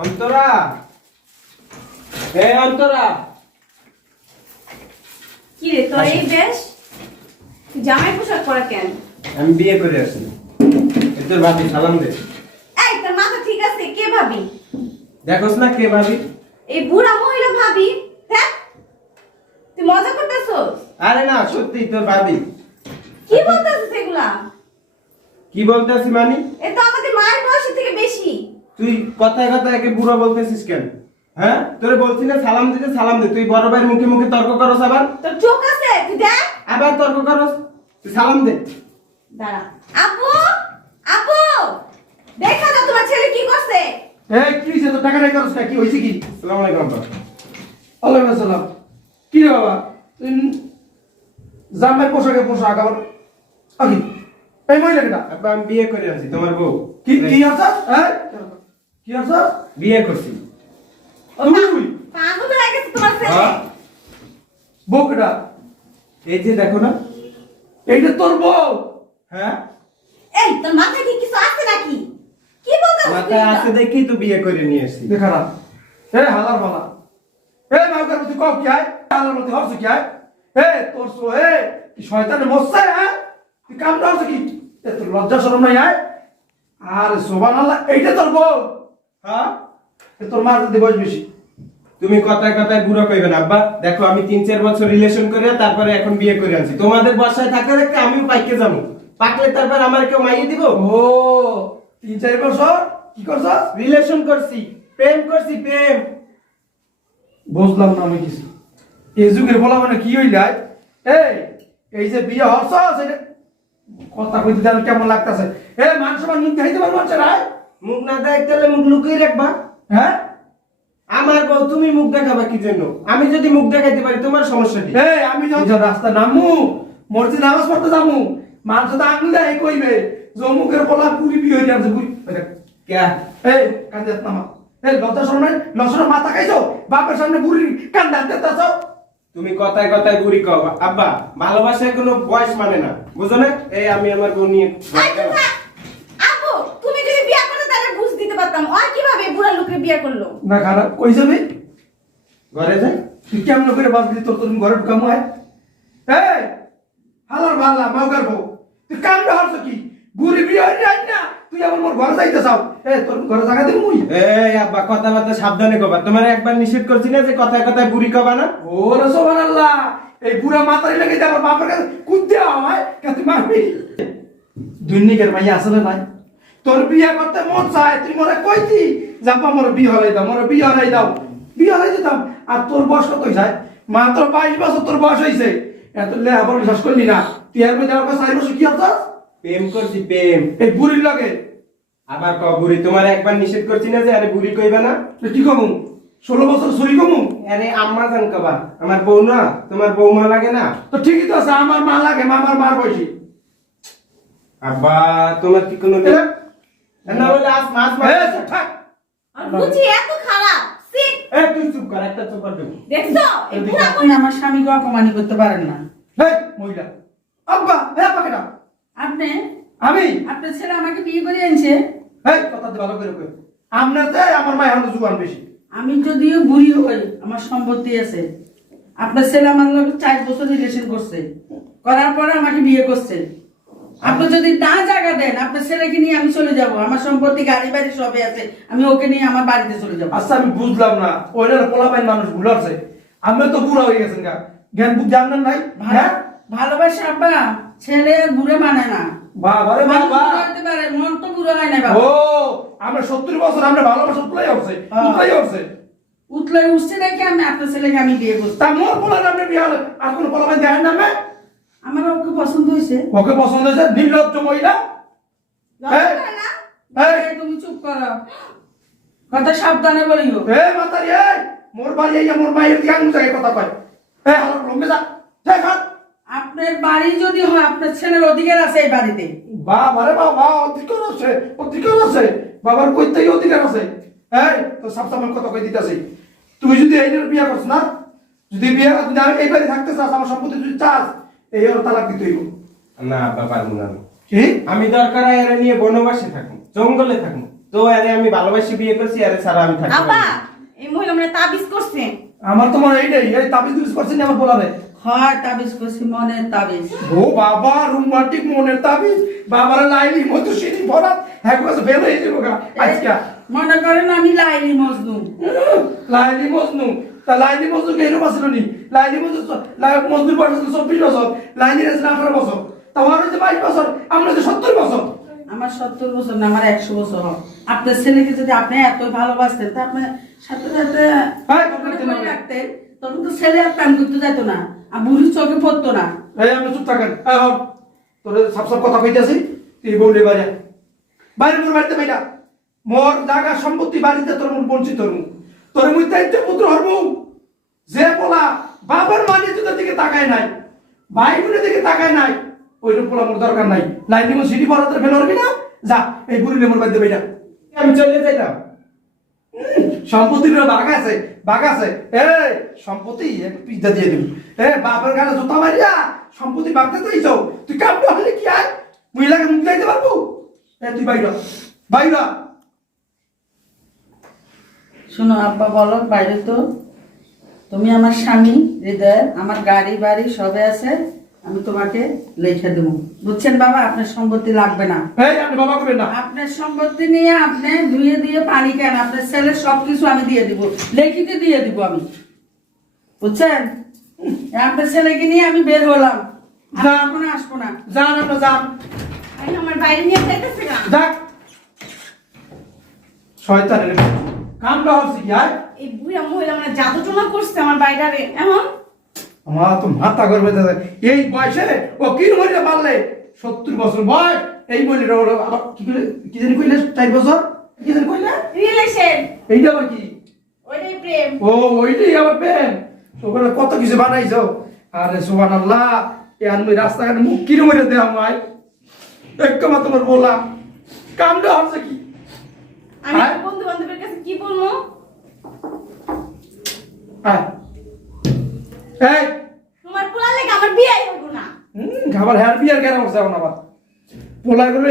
অন্তরা। হে অন্তরা। কি রে তোর এই বেশ? জামাই পোশাক পরা কেন? আমি বিয়ে করে আসি তোর ভাবি সালাম দে। এই তোর মাথা ঠিক আছে? কে ভাবি? দেখোস না কে ভাবি? এই বুড়া মহিলা ভাবি। হ্যাঁ? তুই মজা করতেছস? আরে না সত্যি তোর ভাবি। কি বলতেছিস এগুলা? কি বলতেছি মানি? এ তো আমাদের মায়ের বয়সের থেকে বেশি। তুই কথায় কথায় একে বুড়ো বলতেছিস কেন? হ্যাঁ? তোরে বলছি না সালাম দিতে সালাম দে। তুই বড় ভাইয়ের মুখে মুখে তর্ক করস আবার। তোর চোখ আছে? তুই দেখ। আবার তর্ক করস। তুই সালাম দে। দাঁড়া। আপু! আপু! দেখা যাও তোমার ছেলে কি করছে? এই কি হইছে? তো টাকা নাই করছ না কি হইছে কি? আসসালামু আলাইকুম আব্বা। আল্লাহু সাল্লাম কি রে বাবা? তুই জামাই পোশাকে পোশাক আবার। আগে এই মহিলা কেটা আব্বা আমি বিয়ে করে আনছি তোমার বউ। কি কি আছে? হ্যাঁ? কি আছে বিয়ে করছি। তুই পাগল হয়ে গেছে তোমার ছেলে। হ্যাঁ? এই যে দেখো না এইটা তোর বউ। হ্যাঁ? এই তোর মাথায় কি কিছু আছে নাকি? কি বলতেছিস মাথায় আছে দেখি তো বিয়ে করে নিয়ে এসছি দেখা না। এ হালার বালা এ মাউকার মধ্যে কও কি আয়? হালার মধ্যে হরছ কি আয়? এ তোর সো এ কি শয়তানে মরছে হ্যাঁ? তুই কাম করছ কি? এ তোর লজ্জা শরম নাই আয়। আর সুবহানাল্লাহ এইটা তোর বউ। হ্যাঁ? তোর মার যদি বয়স বেশি। তুমি কথায় কথায় বুড়ো কইবেন আব্বা। দেখো আমি তিন চার বছর রিলেশন করে তারপরে এখন বিয়ে করে আনছি। তোমাদের বাসায় থাকতে থাকতে আমিও পাইকে যাব পাকলে তারপর আমার কেউ মাইয়ে দিব? ও তিন চার বছর? কি করছ রিলেশন করছি প্রেম করছি প্রেম। বুঝলাম না আমি কিছু। এই যুগের বলা মানে কি হইলাই এই এই যে বিয়ে সেটা কথা কইতে কেমন লাগতাছে? এ মান সমান মুখ দেখাইতে পারব না রায় মুখ না দেখতে হলে মুখ লুকিয়ে রাখবা। হ্যাঁ? আমার বউ তুমি মুখ দেখাবা কি জন্য? আমি যদি মুখ দেখাইতে পারি তোমার সমস্যা কি? এই আমি যখন রাস্তা নামু মসজিদ নামাজ পড়তে যামু মানুষ তো আঙুল দেয় কইবে জমুকের বলা পুরি বিয়ে হয়ে যাচ্ছে পুরি কে? এই কান্দে নামা। এই লজ্জা সামনে লসনা মাথা খাইছো? বাপের সামনে বুড়ি কান্দা দিতেছ তুমি কথায় কথায় বুড়ি কও আব্বা ভালোবাসায় কোনো বয়স মানে না বুঝো না? এই আমি আমার বউ নিয়ে এই তো থাক। আপু তুমি যদি বিয়ে করতে তাহলে পারতাম আর কীভাবে বুড়া লোকের বিয়ে করল? না খারাপ কই যাবি? ঘরে যাই তুই কেমন করে বাঁচলি তোর তুমি ঘরে ঢুকামু হয় এই হালার ভাল্লা মাউকার বউ তুই কাম হরছ কি? বুড়ি বিয়ে হয়ে যায় না। তুই আমার মোর ঘরে যাইতে চাও। এ তোর ঘরে জায়গা দিবি মুই? এই আব্বা কথাবার্তা সাবধানে কবা। তোমার একবার নিষেধ করছি না যে কথায় কথায় বুড়ি কবা না? ওরে সুবহানাল্লাহ। এই বুড়া মাতারি লাগে যে আমার বাপের কাছে কুদ্দে হয় কে তুই মারবি? দুনিকের মাইয়া আসলে নাই? তোর বিয়ে করতে মন চায় তুই মরে কইতি? জাপা মোর বিয়ে হরাই দাও মোর বিয়ে হরাই দাও। বিয়ে হরাই দিতাম আর তোর বয়স কত যায় মাত্র বাইশ বছর তোর বয়স হয়েছে এত লে আবার বিশ্বাস করলি না? তুই এর মধ্যে আমার চার বছর কি হতো? প্রেম করছি প্রেম। এই বুড়ির লগে? আবার ক বুড়ি? তোমার একবার নিষেধ করছি না যে আরে বুড়ি কইবা না? তুই কি কমু? ষোলো বছর চুরি কমু? আরে আম্মা জান কবা আমার বউ না তোমার বৌমা লাগে না? তো ঠিকই তো আছে আমার মা লাগে মামার মার বয়সী। আব্বা তোমার কি কোনো না বলে আজ মাছ এ, চুপ থাক। আর বুঝি এত খারাপ। সি এ তুই চুপ কর একটা চুপ কর দেবো। দেখছ? এই আপনি আমার স্বামীকে অপমানি করতে পারেন না। এই, মহিলা। আব্বা আপনি? আমি? আপনার ছেলে আমাকে বিয়ে করে আনছে এই কথা ভালো করে কই। আমরাতে আমার মায়ের হাতে জুয়ান বেশি। আমি যদিও বুড়ি হই আমার সম্পত্তি আছে। আপনার ছেলে আমার লোক চার বছর রিলেশন করছে। করার পরে আমাকে বিয়ে করছে। আপনি যদি না জায়গা দেন আপনার ছেলেকে নিয়ে আমি চলে যাব। আমার সম্পত্তি গাড়ি বাড়ি সবই আছে। আমি ওকে নিয়ে আমার বাড়িতে চলে যাব। আচ্ছা আমি বুঝলাম না। ওইটার পোলাপাইন মানুষ ভুল আছে আমি তো বুড়া হয়ে গেছেন গা। জ্ঞান বুদ্ধি আপনার নাই? হ্যাঁ? ভালোবাসা আব্বা ছেলে বুড়ে মানে না। বাবা রে বাবা। হতে পারে মন তো বুড়ো হয় না বাবা। ও আমরা সত্তর বছর আমরা ভালোবাসা উতলাই হচ্ছে হ্যাঁ। উতলাই হচ্ছে। উঠলে উঠছে দেখে আমি আপনার ছেলেকে আমি বিয়ে করছি। তা মোর পোলার আপনি বিয়ে আর কোনো পোলাপাইন দেয় নামে আমার ওকে পছন্দ হয়েছে। ওকে পছন্দ হয়েছে? নির্লজ্জ মহিলা? না? তুমি চুপ করো। কথা সাবধানে বলিও। এ মাতারি এই। মোর বাড়ি এই মোর মায়ের দিকে আঙুল জায়গায় কথা কয়। এ হালার লম্বে যা। যাই খান আপনার বাড়ি যদি হয় আপনার ছেলের অধিকার আছে এই বাড়িতে। বাবা রে বাবা অধিকার আছে অধিকার আছে। বাবার কইতে অধিকার আছে। এই তো সাপ কথা কই দিতেছি। তুই যদি এই বিয়ে করছ না যদি বিয়ে আমি এই বাড়ি থাকতে চাস আমার সম্পত্তি যদি চাস এই ওর তালাক দিতে হইব। না পারব না আমি। কি? আমি দরকার এরা নিয়ে বনবাসে থাকুন জঙ্গলে থাকুন তো আরে আমি ভালোবাসি বিয়ে করছি আরে ছাড়া আমি থাকতে আব্বা পারি এই মহিলা মানে তাবিজ করছে। আমার তো মনে এইটাই এই তাবিজ তুবিজ করছেন আমার বলারে? হয় তাবিজ করছি মনের তাবিজ। ও বাবা রোমান্টিক মনের তাবিজ। বাবার লাইলি মতো সিঁড়ি ভরা এক বছর ফেল হয়ে যাব আজকে। মনে করেন আমি লাইলি মজনু। লাইলি মজনু। তা লাইলি মজনু কে এরকম আসলো নি? লাইলি মজনু মজনুর বয়স চব্বিশ বছর লাইলি আছে আঠারো বছর। তা ওর হচ্ছে বাইশ বছর আমরা হচ্ছে সত্তর বছর। আমার সত্তর বছর না আমার একশো বছর হোক আপনার ছেলেকে যদি আপনি এত ভালোবাসতেন তা আপনার সাথে সাথে হ্যাঁ, রাখতেন তখন তো ছেলে আর প্ল্যান করতে যেত না আর বুড়ির চোখে পড়তো না। এই আমি চুপ থাকেন। তোর সব সব কথা কইতেছি তুই বউলে বাইরে বাইরে মোর বাড়িতে বাইরা মোর জায়গা সম্পত্তি বাড়িতে তোর বঞ্চিত হরমু তোর মুই পুত্র হরমু যে বলা বাবার মানে তোদের দিকে তাকায় নাই, ভাই বোনের দিকে তাকায় নাই ওইরকম পোলা মোর দরকার নাই। নাই নিমো সিটি পড়াতে ফেল হরবি না? যা, এই বুড়িলে মোর বাড়িতে বাইরা আমি চলে যাইতাম। সম্পত্তির বাঘ আছে বাঘ আছে। এ সম্পত্তি পিজ্জা দিয়ে দিবি। এ, বাপের গালে জুতা মারিয়া সম্পত্তি বাগতে তো যাও তুই কাম হলে কি আয় মহিলাকে মুখ দিতে পারব? এ, তুই বাইরা বাইরা শোনো আব্বা বলো বাইরে তো। তুমি আমার স্বামী হৃদয় আমার গাড়ি বাড়ি সবে আছে আমি তোমাকে লিখে দেবো। বুঝছেন বাবা? আপনার সম্পত্তি লাগবে না। এই আপনি বাবা করবেন না। আপনার সম্পত্তি নিয়ে আপনি ধুয়ে দিয়ে পানি কেন আপনার ছেলের সবকিছু আমি দিয়ে দিব। লিখিতে দিয়ে দিব আমি। বুঝছেন? আপনার ছেলেকে নিয়ে আমি বের হলাম। এখন আসব না। যান আমরা যান। আমি আমার বাইরে নিয়ে যাক। শয়তানের কামটা হচ্ছে কি আয় এই বুড়া মহিলা মানে জাদু টোনা করছে আমার বাইরে এমন? আমার তো মাথা করবে দাদা এই বয়সে ও কি মহিলা পারলে সত্তর বছর বয়স। এই মহিলাটা ওরা আবার কি করে কি জানি কইলে চার বছর? কি জানি কইলে? রিলেশন এইটা আবার কি? ওইটাই প্রেম। ও ওইটাই আবার ওখানে কত কিছু বানাইছো। আরে সোহান আল্লাহ এ আমি রাস্তাঘাটে মুখ কিনে মেরে দেওয়া একটু মা তোমার বললাম। কামটা হচ্ছে কি? আমি হ্যাঁ? বন্ধু বান্ধবের কাছে কি বলব। এই তোমার পোলা লেগে আমার বিয়ে হইব না হুম, খাবার হেয়ার বিয়ার কেন করছে এখন আবার পোলা গুলো